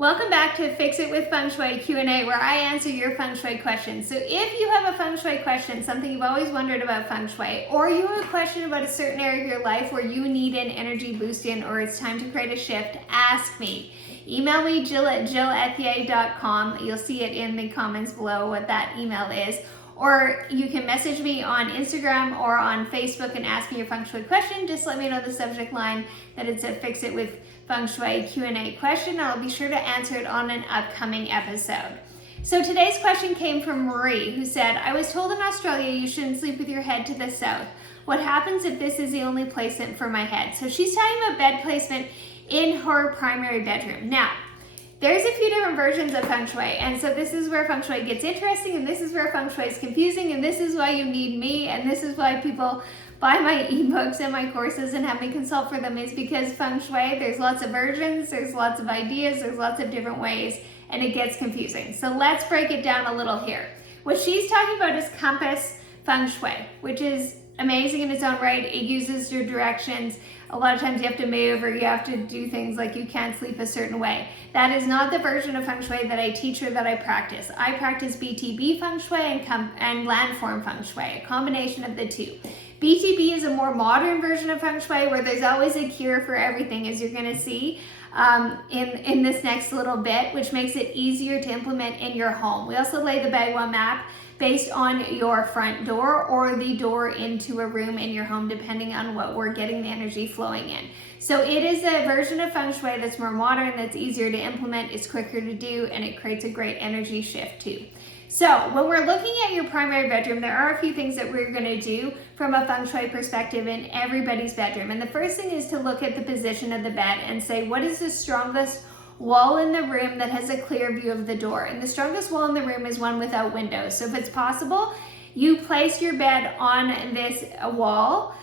Welcome back to Fix It with Feng Shui Q&A, where I answer your Feng Shui questions. So if you have a Feng Shui question, something you've always wondered about Feng Shui, or you have a question about a certain area of your life where you need an energy boost in, or it's time to create a shift, ask me. Email me, jill@jillethier.com. You'll see it in the comments below what that email is. Or you can message me on Instagram or on Facebook and ask me your Feng Shui question. Just let me know the subject line that it's a Fix It with Feng Shui Q&A question. I'll be sure to answer it on an upcoming episode. So today's question came from Marie, who said, I was told in Australia you shouldn't sleep with your head to the south. What happens if this is the only placement for my head? So she's talking about bed placement in her primary bedroom. Now, there's a few different versions of Feng Shui, and so this is where Feng Shui gets interesting, and this is where Feng Shui is confusing, and this is why you need me, and this is why people buy my ebooks and my courses and have me consult for them, is because Feng Shui, there's lots of versions, there's lots of ideas, there's lots of different ways, and it gets confusing. So let's break it down a little here. What she's talking about is compass Feng Shui, which is amazing in its own right. It uses your directions. A lot of times you have to move, or you have to do things like you can't sleep a certain way. That is not the version of Feng Shui that I teach or that I practice. I practice BTB Feng Shui and landform Feng Shui, a combination of the two. BTB is a more modern version of Feng Shui where there's always a cure for everything, as you're going to see in this next little bit, which makes it easier to implement in your home. We also lay the Bagua map based on your front door or the door into a room in your home, depending on what we're getting the energy flowing in. So it is a version of Feng Shui that's more modern, that's easier to implement, it's quicker to do, and it creates a great energy shift too. So when we're looking at your primary bedroom, there are a few things that we're gonna do from a Feng Shui perspective in everybody's bedroom. And the first thing is to look at the position of the bed and say, what is the strongest wall in the room that has a clear view of the door? And the strongest wall in the room is one without windows. So if it's possible, you place your bed on this wall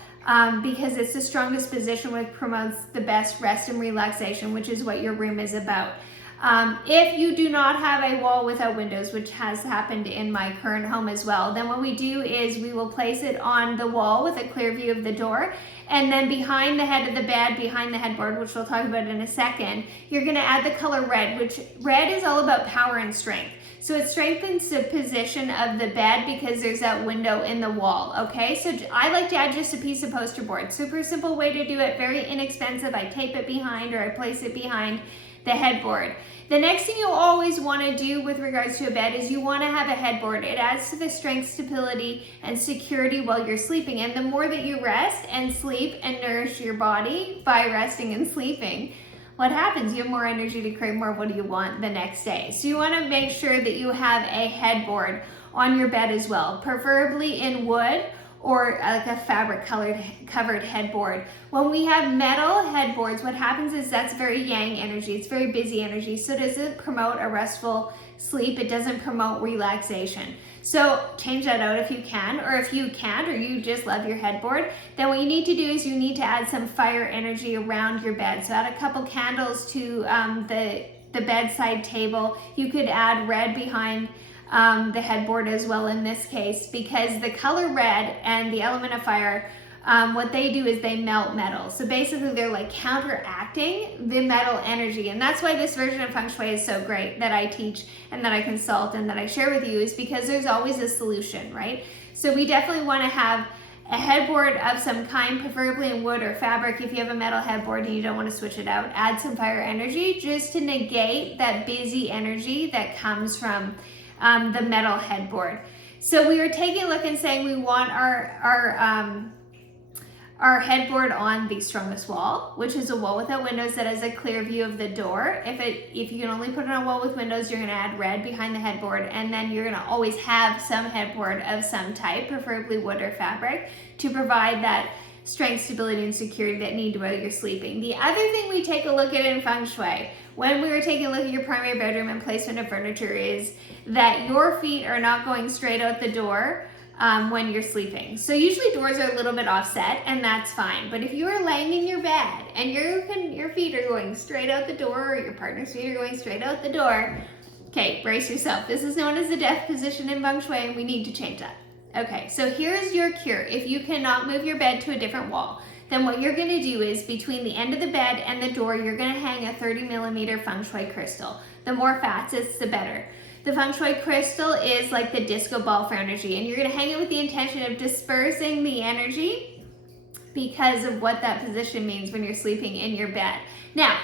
because it's the strongest position, which promotes the best rest and relaxation, which is what your room is about. If you do not have a wall without windows, which has happened in my current home as well, then what we do is we will place it on the wall with a clear view of the door. And then behind the head of the bed, behind the headboard, which we'll talk about in a second, you're gonna add the color red, which red is all about power and strength. So it strengthens the position of the bed because there's that window in the wall, okay? So I like to add just a piece of poster board. Super simple way to do it, very inexpensive. I tape it behind, or I place it behind the headboard. The next thing you always want to do with regards to a bed is you want to have a headboard. It adds to the strength, stability, and security while you're sleeping. And the more that you rest and sleep and nourish your body by resting and sleeping, what happens? You have more energy to create more what do you want the next day. So you want to make sure that you have a headboard on your bed as well, preferably in wood or like a fabric covered headboard. When we have metal headboards, what happens is that's very yang energy, it's very busy energy, so it doesn't promote a restful sleep, it doesn't promote relaxation. So change that out if you can, or if you can't, or you just love your headboard, then what you need to do is you need to add some fire energy around your bed. So add a couple candles to the bedside table. You could add red behind the headboard as well in this case, because the color red and the element of fire, what they do is they melt metal. So basically they're like counteracting the metal energy. And that's why this version of Feng Shui is so great that I teach and that I consult and that I share with you, is because there's always a solution, right? So we definitely want to have a headboard of some kind, preferably in wood or fabric. If you have a metal headboard and you don't want to switch it out, add some fire energy just to negate that busy energy that comes from the metal headboard. So we were taking a look and saying we want our headboard on the strongest wall, which is a wall without windows that has a clear view of the door. If you can only put it on a wall with windows, you're gonna add red behind the headboard, and then you're gonna always have some headboard of some type, preferably wood or fabric, to provide that strength, stability, and security that need while you're sleeping. The other thing we take a look at in Feng Shui, when we were taking a look at your primary bedroom and placement of furniture, is that your feet are not going straight out the door when you're sleeping. So usually doors are a little bit offset, and that's fine. But if you are laying in your bed and your feet are going straight out the door, or your partner's feet are going straight out the door, okay, brace yourself. This is known as the death position in Feng Shui, and we need to change that. Okay, so here's your cure if you cannot move your bed to a different wall. then what you're going to do is between the end of the bed and the door, you're going to hang a 30mm Feng Shui crystal. The more facets, the better. The Feng Shui crystal is like the disco ball for energy, and you're going to hang it with the intention of dispersing the energy because of what that position means when you're sleeping in your bed. Now,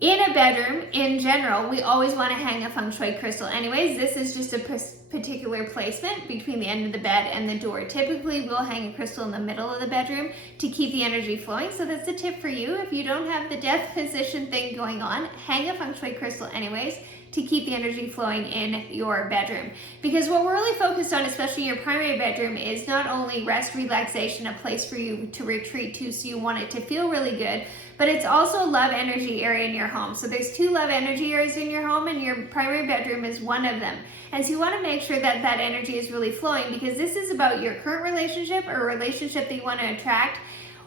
in a bedroom, in general, we always want to hang a Feng Shui crystal anyways. This is just a particular placement between the end of the bed and the door. Typically, we'll hang a crystal in the middle of the bedroom to keep the energy flowing. So that's a tip for you. If you don't have the death position thing going on, hang a Feng Shui crystal anyways to keep the energy flowing in your bedroom. Because what we're really focused on, especially in your primary bedroom, is not only rest, relaxation, a place for you to retreat to so you want it to feel really good, but it's also a love energy area in your home. So there's 2 love energy areas in your home, and your primary bedroom is one of them. And so you want to make sure that that energy is really flowing, because this is about your current relationship or a relationship that you want to attract.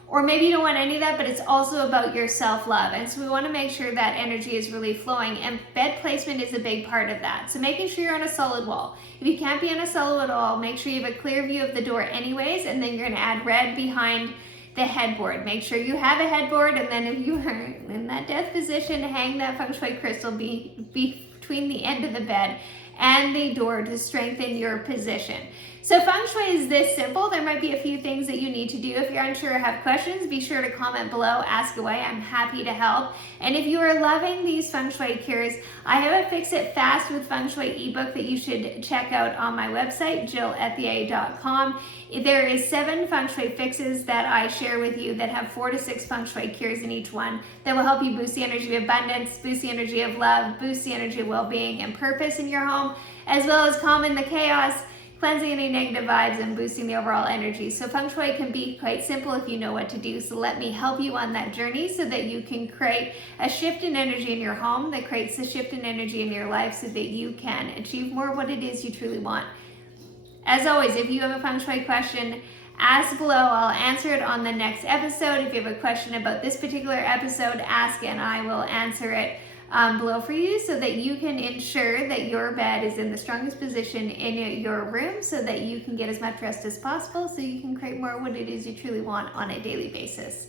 Or maybe you don't want any of that, but it's also about your self-love. And so we want to make sure that energy is really flowing, and bed placement is a big part of that. So making sure you're on a solid wall. If you can't be on a solid wall, make sure you have a clear view of the door anyways, and then you're going to add red behind the headboard. Make sure you have a headboard, and then if you are in that death position, hang that Feng Shui crystal between the end of the bed and the door to strengthen your position. So Feng Shui is this simple. There might be a few things that you need to do. If you're unsure or have questions, be sure to comment below, ask away. I'm happy to help. And if you are loving these Feng Shui cures, I have a Fix It Fast with Feng Shui ebook that you should check out on my website, jillethier.com. There is 7 Feng Shui fixes that I share with you that have 4 to 6 Feng Shui cures in each one that will help you boost the energy of abundance, boost the energy of love, boost the energy of well-being and purpose in your home, as well as calming the chaos, cleansing any negative vibes, and boosting the overall energy. So Feng Shui can be quite simple if you know what to do. So let me help you on that journey so that you can create a shift in energy in your home that creates a shift in energy in your life so that you can achieve more of what it is you truly want. As always, if you have a Feng Shui question, ask below. I'll answer it on the next episode. If you have a question about this particular episode, ask and I will answer it below for you so that you can ensure that your bed is in the strongest position in your room so that you can get as much rest as possible so you can create more of what it is you truly want on a daily basis.